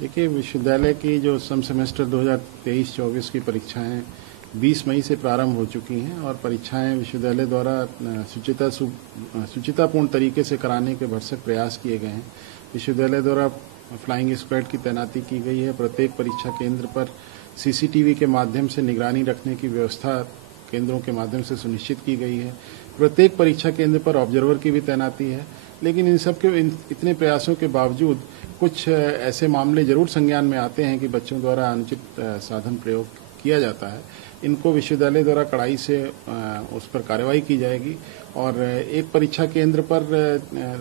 देखिए, विश्वविद्यालय की जो सम सेमेस्टर 2023-24 की परीक्षाएं 20 मई से प्रारंभ हो चुकी हैं और परीक्षाएं विश्वविद्यालय द्वारा शुचितापूर्ण तरीके से कराने के भरसक प्रयास किए गए हैं। विश्वविद्यालय द्वारा फ्लाइंग स्क्वाड की तैनाती की गई है। प्रत्येक परीक्षा केंद्र पर सीसीटीवी के माध्यम से निगरानी रखने की व्यवस्था केंद्रों के माध्यम से सुनिश्चित की गई है। प्रत्येक परीक्षा केंद्र पर ऑब्जर्वर की भी तैनाती है। लेकिन इन सब के इतने प्रयासों के बावजूद कुछ ऐसे मामले जरूर संज्ञान में आते हैं कि बच्चों द्वारा अनुचित साधन प्रयोग किया जाता है। इनको विश्वविद्यालय द्वारा कड़ाई से उस पर कार्रवाई की जाएगी। और एक परीक्षा केंद्र पर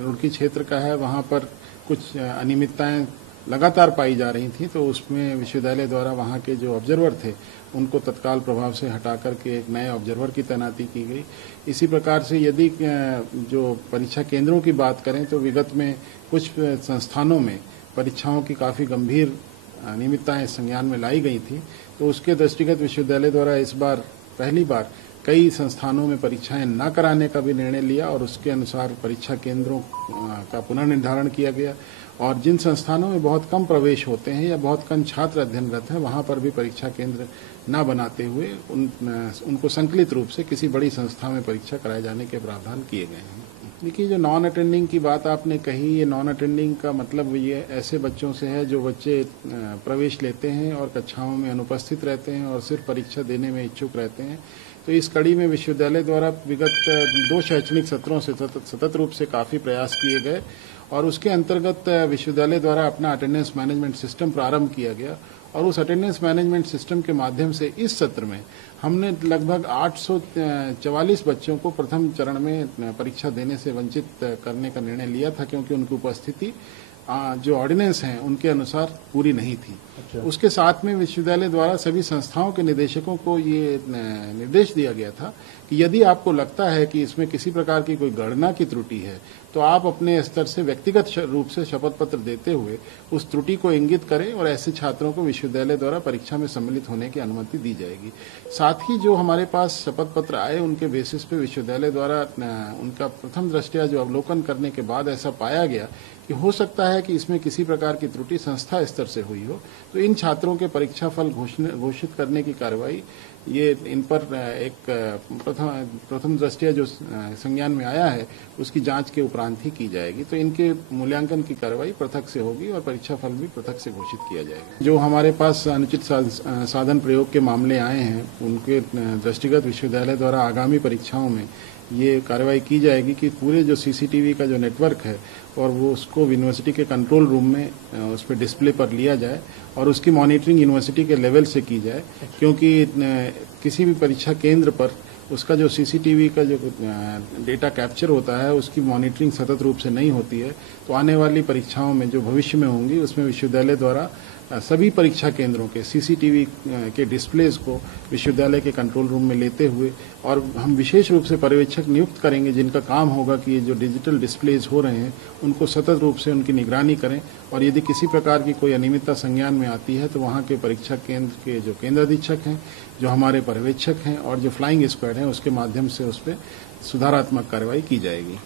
रुड़की क्षेत्र का है, वहाँ पर कुछ अनियमितताएं लगातार पाई जा रही थी, तो उसमें विश्वविद्यालय द्वारा वहाँ के जो ऑब्जर्वर थे उनको तत्काल प्रभाव से हटा करके एक नए ऑब्जर्वर की तैनाती की गई। इसी प्रकार से यदि जो परीक्षा केंद्रों की बात करें तो विगत में कुछ संस्थानों में परीक्षाओं की काफ़ी गंभीर अनियमितताएं संज्ञान में लाई गई थी, तो उसके दृष्टिगत विश्वविद्यालय द्वारा इस बार पहली बार कई संस्थानों में परीक्षाएं न कराने का भी निर्णय लिया और उसके अनुसार परीक्षा केंद्रों का पुनर्निर्धारण किया गया। और जिन संस्थानों में बहुत कम प्रवेश होते हैं या बहुत कम छात्र अध्ययनरत हैं, वहां पर भी परीक्षा केंद्र न बनाते हुए उनको संकलित रूप से किसी बड़ी संस्था में परीक्षा कराए जाने के प्रावधान किए गए हैं। देखिए, जो नॉन अटेंडिंग की बात आपने कही, ये नॉन अटेंडिंग का मतलब ये ऐसे बच्चों से है जो बच्चे प्रवेश लेते हैं और कक्षाओं में अनुपस्थित रहते हैं और सिर्फ परीक्षा देने में इच्छुक रहते हैं। तो इस कड़ी में विश्वविद्यालय द्वारा विगत 2 शैक्षणिक सत्रों से सतत रूप से काफ़ी प्रयास किए गए और उसके अंतर्गत विश्वविद्यालय द्वारा अपना अटेंडेंस मैनेजमेंट सिस्टम प्रारंभ किया गया। और उस अटेंडेंस मैनेजमेंट सिस्टम के माध्यम से इस सत्र में हमने लगभग 844 बच्चों को प्रथम चरण में परीक्षा देने से वंचित करने का निर्णय लिया था, क्योंकि उनकी उपस्थिति जो ऑर्डिनेंस हैं उनके अनुसार पूरी नहीं थी। अच्छा। उसके साथ में विश्वविद्यालय द्वारा सभी संस्थाओं के निदेशकों को ये निर्देश दिया गया था कि यदि आपको लगता है कि इसमें किसी प्रकार की कोई गणना की त्रुटि है तो आप अपने स्तर से व्यक्तिगत रूप से शपथ पत्र देते हुए उस त्रुटि को इंगित करें और ऐसे छात्रों को विश्वविद्यालय द्वारा परीक्षा में सम्मिलित होने की अनुमति दी जाएगी। साथ ही जो हमारे पास शपथ पत्र आए उनके बेसिस पे विश्वविद्यालय द्वारा उनका प्रथम दृष्टया जो अवलोकन करने के बाद ऐसा पाया गया कि हो सकता है कि इसमें किसी प्रकार की त्रुटि संस्था स्तर से हुई हो, तो इन छात्रों के परीक्षा फल घोषित करने की कार्रवाई ये इन पर एक प्रथम दृष्टया जो संज्ञान में आया है उसकी जांच के उपरांत ही की जाएगी। तो इनके मूल्यांकन की कार्रवाई पृथक से होगी और परीक्षा फल भी पृथक से घोषित किया जाएगा। जो हमारे पास अनुचित साधन प्रयोग के मामले आए हैं उनके दृष्टिगत विश्वविद्यालय द्वारा आगामी परीक्षाओं में ये कार्रवाई की जाएगी कि पूरे जो सीसीटीवी का जो नेटवर्क है और वो उसको यूनिवर्सिटी के कंट्रोल रूम में उस पर डिस्प्ले पर लिया जाए और उसकी मॉनिटरिंग यूनिवर्सिटी के लेवल से की जाए, क्योंकि किसी भी परीक्षा केंद्र पर उसका जो सीसीटीवी का जो डेटा कैप्चर होता है उसकी मॉनिटरिंग सतत रूप से नहीं होती है। तो आने वाली परीक्षाओं में जो भविष्य में होंगी उसमें विश्वविद्यालय द्वारा सभी परीक्षा केंद्रों के सीसीटीवी के डिस्प्लेज को विश्वविद्यालय के कंट्रोल रूम में लेते हुए और हम विशेष रूप से पर्यवेक्षक नियुक्त करेंगे जिनका काम होगा कि ये जो डिजिटल डिस्प्लेज हो रहे हैं उनको सतत रूप से उनकी निगरानी करें और यदि किसी प्रकार की कोई अनियमितता संज्ञान में आती है तो वहाँ के परीक्षा केंद्र के जो केंद्र अधीक्षक हैं, जो हमारे पर्यवेक्षक हैं और जो फ्लाइंग स्क्वाड हैं उसके माध्यम से उस पर सुधारात्मक कार्रवाई की जाएगी।